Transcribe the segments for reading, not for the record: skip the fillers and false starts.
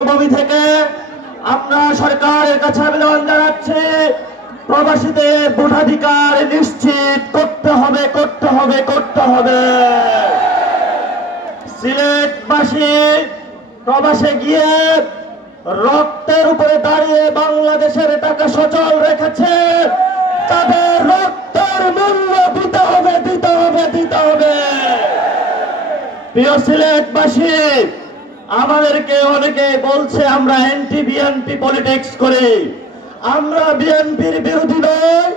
ভূমি থেকে আমরা সরকারের কাছে আবেদন জানাচ্ছি, প্রবাসীদের ভোটাধিকার নিশ্চিত করতে হবে। সিলেটবাসী প্রবাসে গিয়ে রক্তের উপরে দাঁড়িয়ে বাংলাদেশের টাকা সচল রেখেছে, তাদের রক্তের মূল্য দিতে হবে। প্রিয় সিলেটবাসী, আমাদেরকে অনেকে বলছে আমরা অ্যান্টি বিএনপি পলিটিক্স করি। আমরা বিএনপির বিরোধী নই,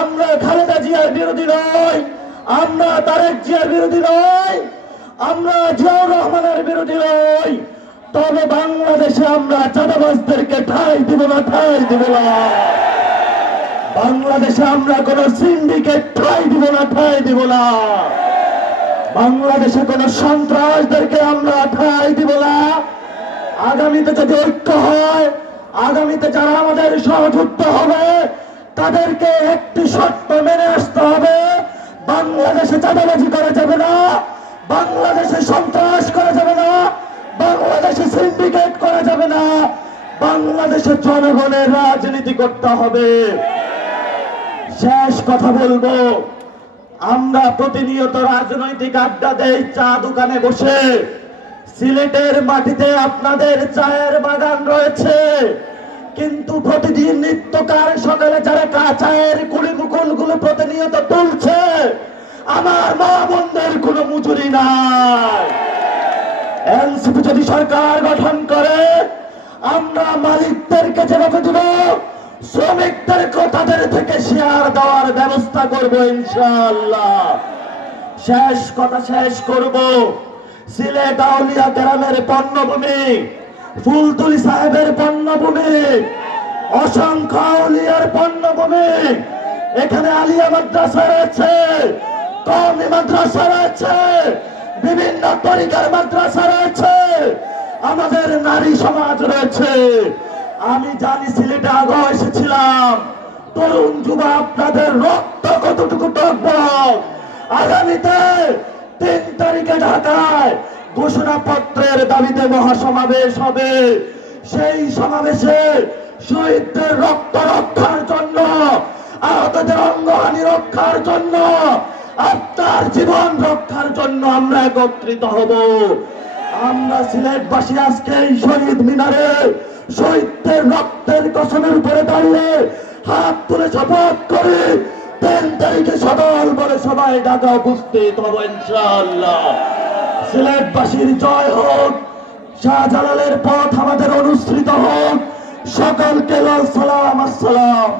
আমরা খালেদা জিয়ার বিরোধী নই, আমরা তারেক জিয়ার বিরোধী নই, আমরা জিয়াউর রহমানের বিরোধী নই। তবে বাংলাদেশে আমরা চাঁদাবাজদেরকে ঠাঁই দিব না। বাংলাদেশে আমরা কোন সিন্ডিকেট ঠাঁই দিব না। বাংলাদেশে কোন সন্ত্রাসদেরকে আমরা ঠাঁই দিব না। আগামীতে যদি ঐক্য হয়, আগামীতে যারা আমাদের সহযুক্ত হবে তাদেরকে একটি শর্ত মেনে আসতে হবে, বাংলাদেশে চাঁদাবাজি করা যাবে না, বাংলাদেশে সন্ত্রাস করা যাবে না, বাংলাদেশে সিন্ডিকেট করা যাবে না, বাংলাদেশে জনগণের রাজনীতি করতে হবে। শেষ কথা বলবো, আমরা প্রতিনিয়ত রাজনৈতিক আড্ডা দেই চা দোকানে বসে। সিলেটের মাটিতে আপনাদের চায়ের বাগান রয়েছে, কিন্তু প্রতিদিন নিত্যকার সকালে যারা চায়ের কুড়ি মুকুল গুলো প্রতিনিয়ত তুলছে, আমার মা বোনদের কোনো মজুরি নাই। এনসিপি যদি সরকার গঠন করে, আমরা মালিকদেরকে যেভাবে দিব, শ্রমিকদেরকে তাদের থেকে শেয়ার দেওয়ার ব্যবস্থা করব ইনশাআল্লাহ। শেষ করব, সিলেট আউলিয়া গ্রামের পণ্যভূমি, ফুলতুলি সাহেবের পণ্যভূমি, অসংখ্য আউলিয়ার পণ্যভূমি। এখানে আলিয়া মাদ্রাসা রয়েছে, কওমি মাদ্রাসা রয়েছে, বিভিন্ন তরিকার মাদ্রাসা রয়েছে, আমাদের নারী সমাজ রয়েছে। আমি জানি সিলেটে আগে এসেছিলাম, তরুণ যুবা আপনাদের রক্ত কতটুকু টকবক। আগামীতে 3 তারিখে ঢাকায় ঘোষণাপত্রের দাবিতে মহাসমাবেশ হবে। সেই সমাবেশে শহীদদের রক্ত রক্ষার জন্য, আহতদের অঙ্গহানি রক্ষার জন্য, আত্মার জীবন রক্ষার জন্য আমরা একত্রিত হব। আমরা সিলেটবাসী আজকে এই শহীদ মিনারে শহীদদের রক্তের কসমের উপরে দাঁড়িয়ে হাত তুলে শপথ করে 3 তারিখে সদল বলে সবাই ঢাকা উপস্থিত হব ইনশাআল্লাহ। সিলেটবাসীর জয় হোক, শাহজালালের পথ আমাদের অনুসৃত হোক। সকলকে লাল সালাম, আসসালাম।